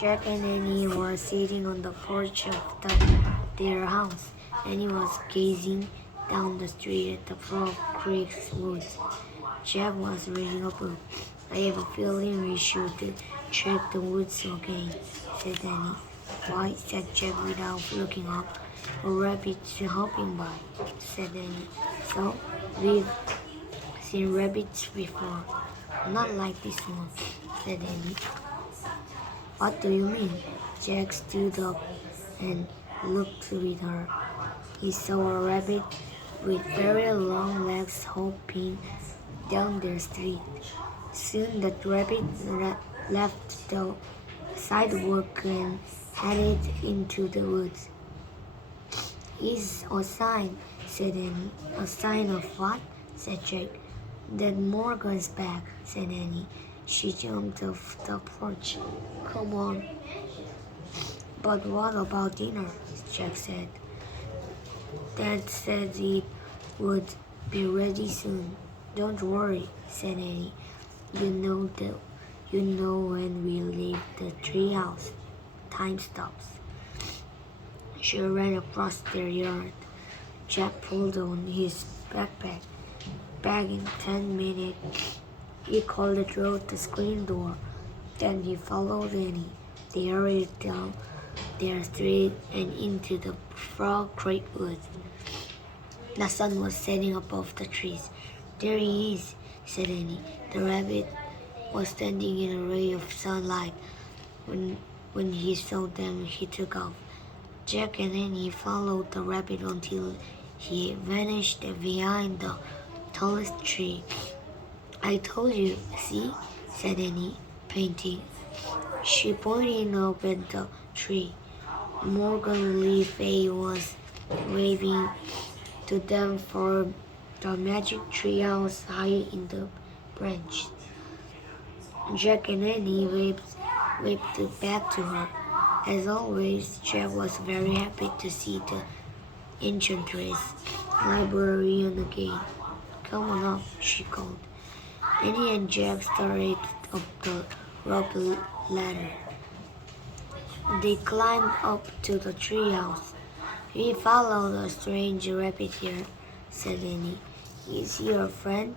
Jack and Annie were sitting on the porch of their house. Annie was gazing down the street at the Frog Creek woods. Jack was reading a book. I have a feeling we should check the woods again, said Annie. Why, said Jack without looking up. A rabbit hopping by, said Annie. So, we've seen rabbits before. Not like this one, said Annie. What do you mean? Jack stood up and looked with her. He saw a rabbit with very long legs hopping down the street. Soon the rabbit left the sidewalk and headed into the woods. It's a sign, said Annie. A sign of what? Said Jack. That Morgan's back, said Annie. She jumped off the porch. Come on. But what about dinner? Jack said. Dad said it would be ready soon. Don't worry, said Annie. You know when we leave the treehouse. Time stops. She ran across their yard. Jack pulled on his backpack. Back in 10 minutes. He called it through the screen door. Then he followed Annie. They hurried down their street and into the Frog Creek woods. The sun was setting above the trees. There he is, said Annie. The rabbit was standing in a ray of sunlight. When he saw them, he took off. Jack and Annie followed the rabbit until he vanished behind the tallest tree. I told you, see, said Annie, painting. She pointed up at the tree. Morgan Lee Fay was waving to them from the Magic-Treehouse high in the branch. Jack and Annie waved back to her. As always, Jack was very happy to see the enchantress librarian again. Come on up, she called. Annie and Jack started up the rope ladder. They climbed up to the treehouse. We followed a strange rabbit here, said Annie. Is he your friend?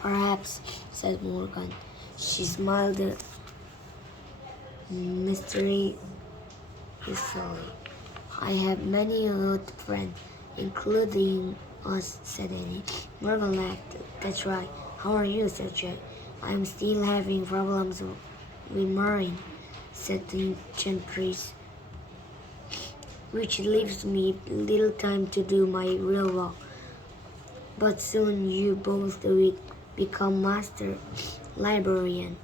Perhaps, said Morgan. She smiled mysteriously. I have many good friends, including us, said Annie. Morgan laughed. That's right. How are you, said Jack. I'm still having problems with Maureen, said the enchantress, which leaves me little time to do my real work. But soon you both will become master librarian,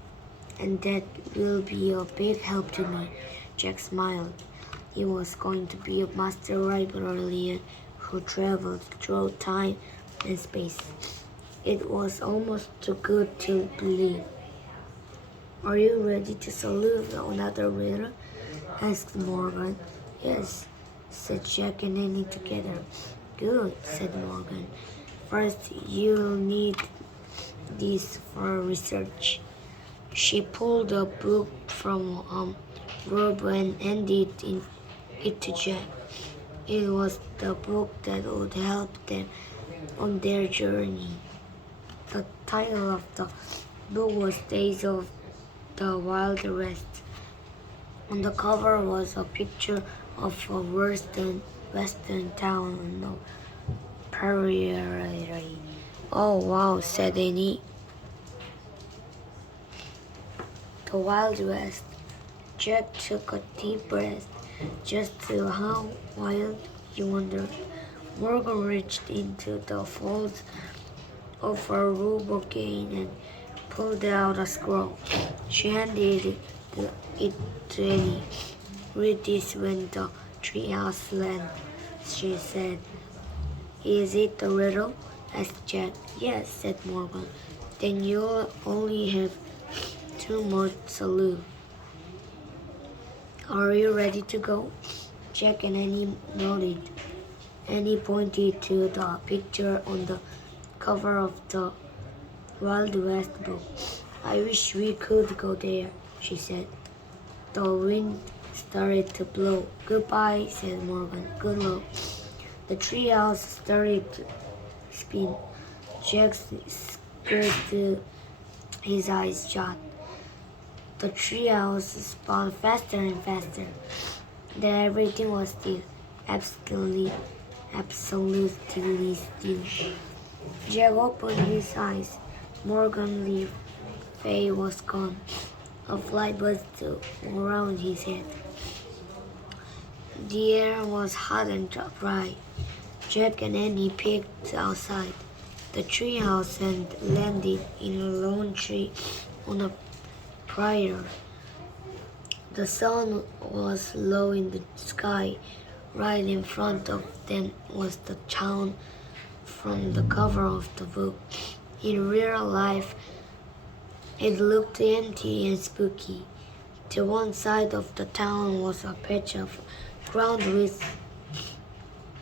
and that will be a big help to me. Jack smiled. He was going to be a master librarian who traveled through time and space. It was almost too good to believe. Are you ready to solve another riddle? Asked Morgan. Yes, said Jack and Annie together. Good, said Morgan. First, you'll need this for research. She pulled a book from robe and handed it to Jack. It was the book that would help them on their journey. The title of the book was Days of the Wild West. On the cover was a picture of a western town on the prairie. Oh, wow, said Annie. The Wild West. Jack took a deep breath. Just how wild, he wondered. Morgan reached into the folds of her robe again and pulled out a scroll. She handed it to Annie. Read this when the treehouse lands, she said. Is it a riddle? Asked Jack. Yes, said Morgan. Then you'll only have 2 more to solve. Are you ready to go? Jack and Annie nodded. Annie pointed to the picture on the cover of the Wild West book. I wish we could go there, she said. The wind started to blow. Goodbye, said Morgan. Good luck. The treehouse started to spin. Jack squeezed his eyes shut. The treehouse spun faster and faster. Then everything was still. Absolutely still. Jack opened his eyes. Morgan's face was gone. A fly buzzed around his head. The air was hot and dry. Jack and Annie peeked outside the treehouse and landed in a lone tree on a prairie. The sun was low in the sky. Right in front of them was the town from the cover of the book. In real life, it looked empty and spooky. To one side of the town was a patch of ground with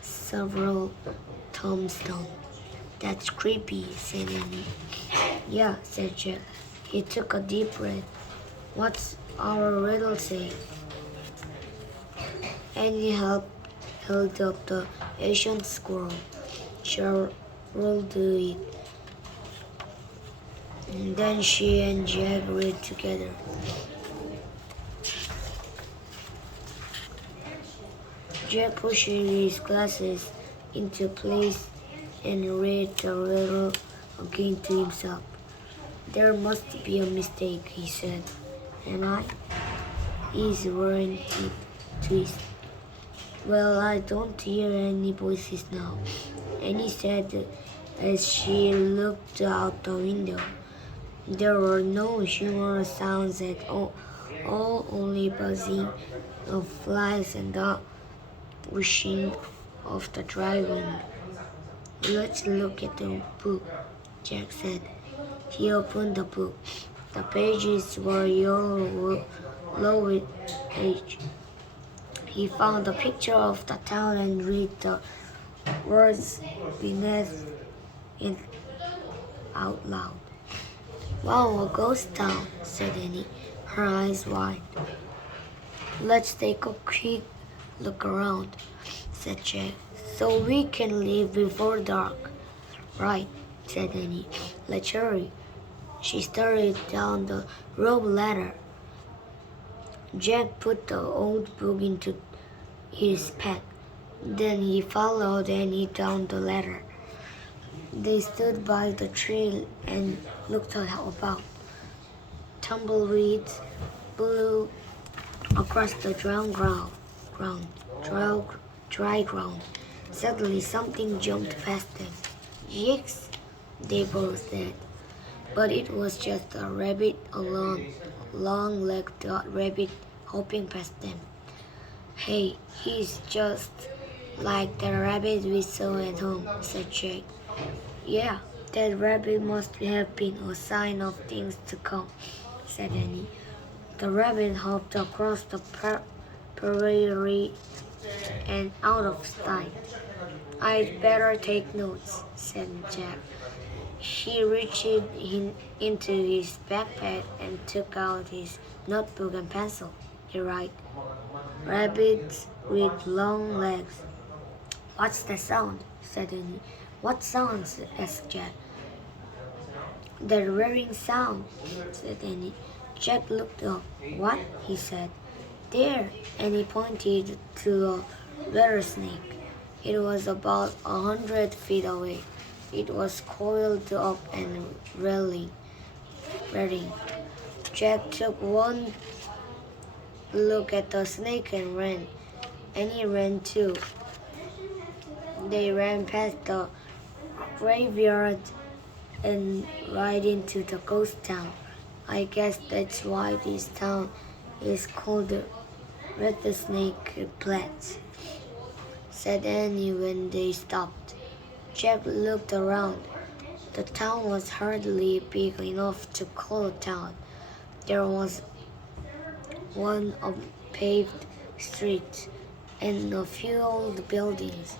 several tombstones. That's creepy, said Annie. Yeah, said Jack. He took a deep breath. What's our riddle say? Annie held up the ancient scroll. Rolled it. And then she and Jack read together. Jack pushed his glasses into place and read the riddle again to himself. There must be a mistake, he said. Am I? His worried teeth twist. Well, I don't hear any voices now, Annie said as she looked out the window. There were no human sounds at all, only buzzing of flies and the whooshing of the dry wind. Let's look at the book, Jack said. He opened the book. The pages were yellow with age. He found a picture of the town and read the words beneath it out loud. Wow, a ghost town, said Annie, her eyes wide. Let's take a quick look around, said Jack, so we can leave before dark. Right, said Annie. Let's hurry. She started down the rope ladder. Jack put the old book into his pack. Then he followed Annie down the ladder. They stood by the tree and looked about. Tumbleweeds blew across the dry ground. Suddenly something jumped past them. Yikes, they both said. But it was just a rabbit, a long-legged rabbit hopping past them. Hey, he's just like the rabbit we saw at home, said Jake. Yeah, that rabbit must have been a sign of things to come, said Annie. The rabbit hopped across the prairie and out of sight. I'd better take notes, said Jack. He reached into his backpack and took out his notebook and pencil. He wrote, rabbits with long legs. What's the sound? Said Annie. What sounds? Asked Jack. The whirring sound, said Annie. Jack looked up. What? He said. There, and he pointed to a rattlesnake. It was about 100 feet away. It was coiled up and reeling. Jack took one look at the snake and ran. Annie ran too. They ran past the graveyard and right into the ghost town. I guess that's why this town is called Rattlesnake Flats, said Annie when they stopped. Jack looked around. The town was hardly big enough to call a town. There was one paved street and a few old buildings.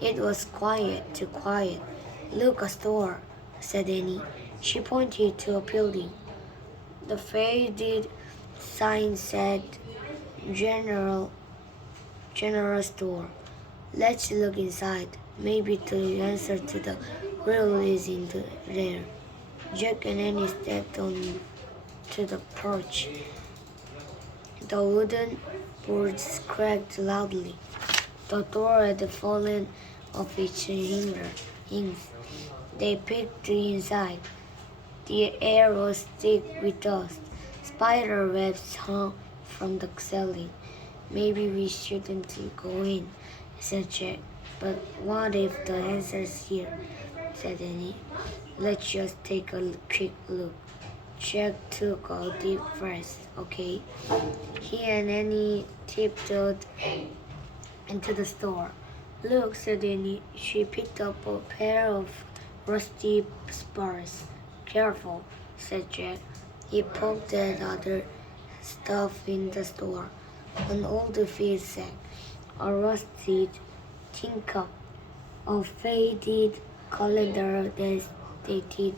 It was quiet, too quiet. Look, a store, said Annie. She pointed to a building. The faded sign said general general store. Let's look inside. Maybe the answer to the riddle is in there. Jack and Annie stepped on to the porch. The wooden boards cracked loudly. The door had fallen off its hinges. They peeked inside. The air was thick with dust. Spider webs hung from the ceiling. Maybe we shouldn't go in, said Jack. But what if the answer's here, said Annie. Let's just take a quick look. Jack took a deep breath. Okay. He and Annie tiptoed into the store. Look, said Annie. She picked up a pair of rusty spurs. Careful, said Jack. He poked at other stuff in the store. An old feed sack, a rusted tin cup, a faded calendar that dated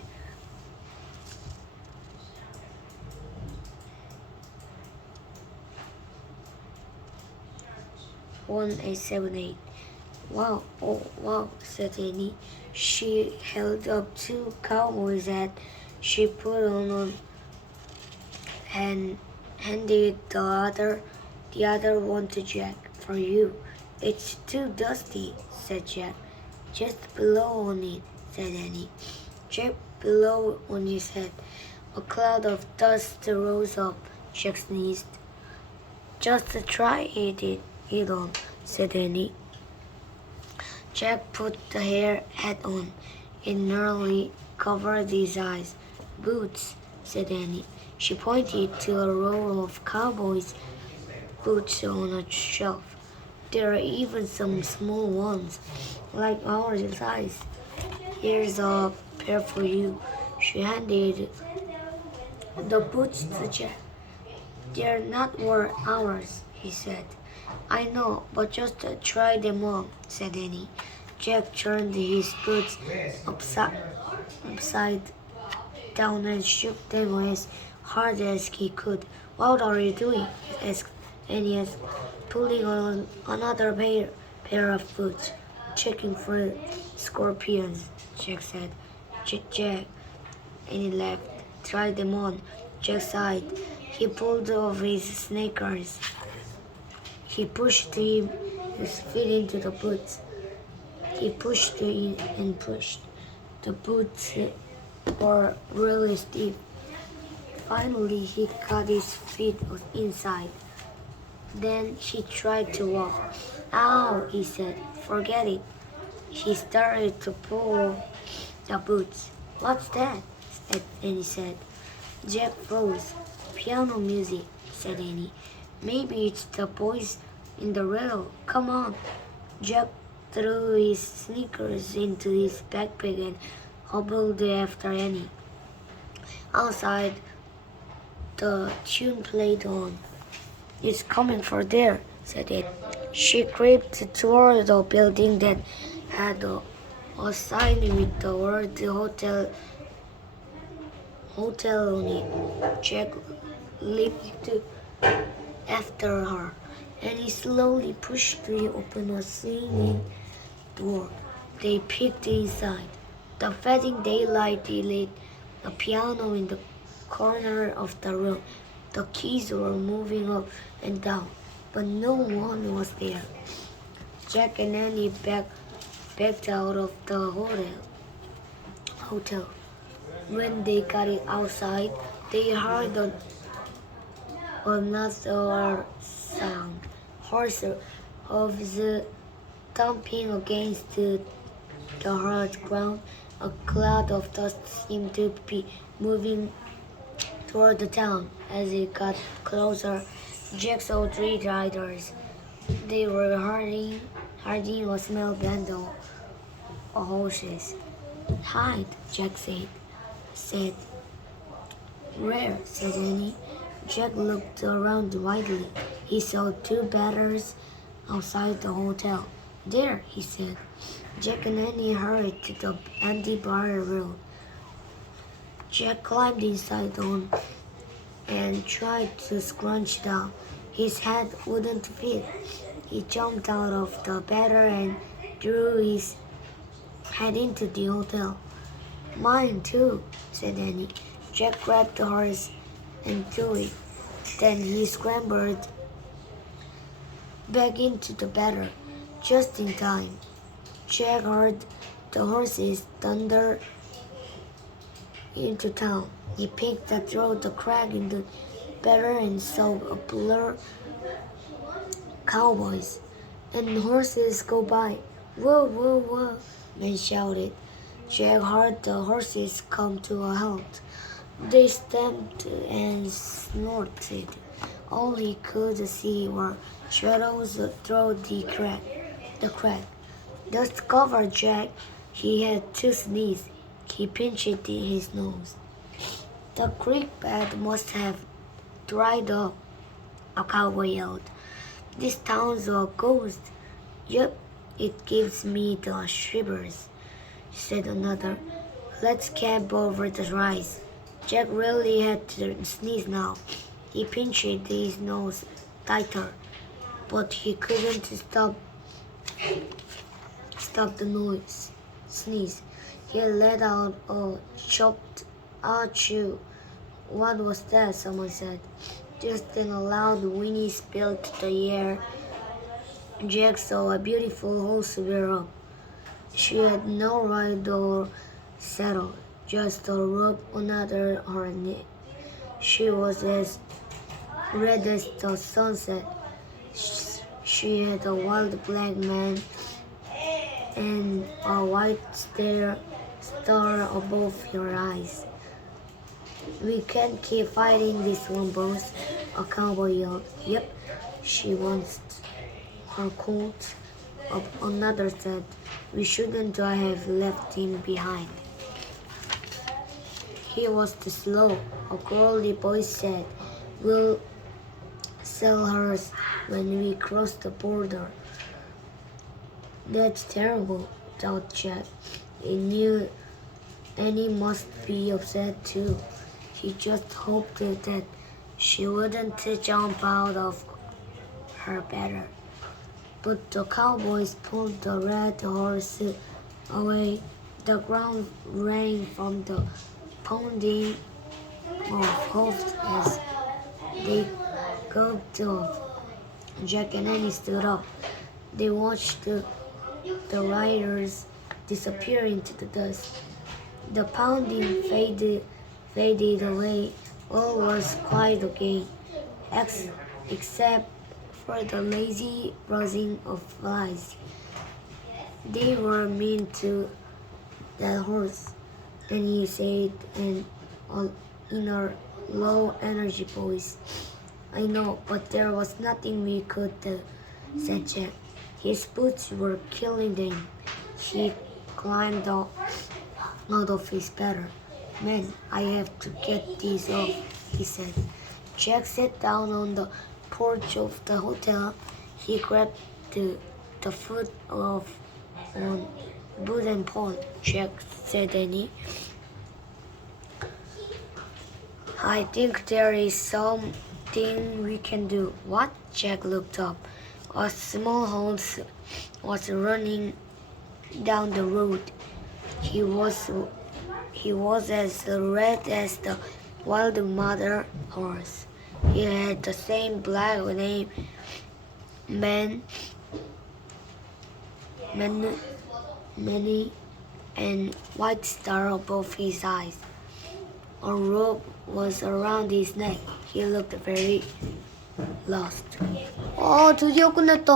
1878. Wow, oh wow, said Annie. She held up two cowboys hats she put on and handed the other one to Jack. For you. It's too dusty, said Jack. Just blow on it, said Annie. Jack blew on his head. A cloud of dust rose up. Jack sneezed. Just try it on, said Annie. Jack put the hat on. It nearly covered his eyes. Boots, said Annie. She pointed to a row of cowboys' boots on a shelf. There are even some small ones, like our size. Here's a pair for you. She handed the boots to Jack. They're not ours, he said. I know, but just try them on, said Annie. Jack turned his boots upside down and shook them as hard as he could. What are you doing? Asked Annie, pulling on another pair of boots. Checking for scorpions, Jack said. Jack. Annie laughed. Try them on. Jack sighed. He pulled off his sneakers. He pushed his feet into the boots. He pushed in and pushed. The boots were really stiff. Finally, he got his feet inside. Then he tried to walk. Ow, he said. Forget it. He started to pull the boots. What's that? Annie said. Jack froze. Piano music, said Annie. Maybe it's the boys in the rail. Come on. Jack threw his sneakers into his backpack and hobbled after Annie. Outside, the tune played on. It's coming for there, said Ed. She crept toward the building that had a sign with the word hotel on it. Jack leaped after her, and he slowly pushed open a swinging door. They peeked inside. The fading daylight lit a piano in the corner of the room. The keys were moving up and down, but no one was there. Jack and Annie backed out of the hotel. When they got it outside, they heard another sound. Horse hooves thumping against the hard ground. A cloud of dust seemed to be moving toward the town. As it got closer, Jack saw three riders. They were herding a small band of horses. Hide, Jack said. Where? Said Annie. Jack looked around widely. He saw two batters outside the hotel. There, he said. Jack and Annie hurried to the empty bar room. Jack climbed inside on and tried to scrunch down. His head wouldn't fit. He jumped out of the battle and drew his head into the hotel. Mine too, said Annie. Jack grabbed the horse and threw it. Then he scrambled back into the battle, just in time. Jack heard the horses thunder into town. He peeked through the crack in the battle and saw a blur cowboys and horses go by. Whoa, whoa, whoa, men shouted. Jack heard the horses come to a halt. They stamped and snorted. All he could see were shadows through the crack. Dust covered Jack. He had to sneeze. He pinched his nose. The creek bed must have dried up, a cowboy yelled. This town's a ghost. Yup, it gives me the shivers, said another. Let's camp over the rise. Jack really had to sneeze now. He pinched his nose tighter, but he couldn't stop the sneeze. He let out a chopped achoo. What was that? Someone said. Just then a loud whinny filled the air. Jack saw a beautiful horse rear up. She had no rider or saddle, just a rope under her neck. She was as red as the sunset. She had a wild black mane and a white star above her eyes. We can't keep fighting this one, boss, a cowboy yelled. Yep, she wants her coat. Another said, we shouldn't have left him behind. He was too slow, a girly voice said. We'll sell hers when we cross the border. That's terrible, thought Jack. He knew Annie must be upset too. He just hoped that she wouldn't jump out of her battle. But the cowboys pulled the red horse away. The ground rang from the pounding of hoofs as they galloped off. Jack and Annie stood up. They watched the riders disappear into the dust. The pounding faded away. All was quiet again, except for the lazy buzzing of flies. They were mean to that horse, and he said in a low energy voice. I know, but there was nothing we could do, said Jack. His boots were killing them. He climbed out of his battle. Man, I have to get these off, he said. Jack sat down on the porch of the hotel. He grabbed the foot of on wooden pole. Jack, said Annie. I think there is something we can do. What? Jack looked up. A small horse was running down the road. He was as red as the wild mother horse. He had the same black mane and white star above his eyes. A rope was around his neck. He looked very lost. 드디어 끝냈다.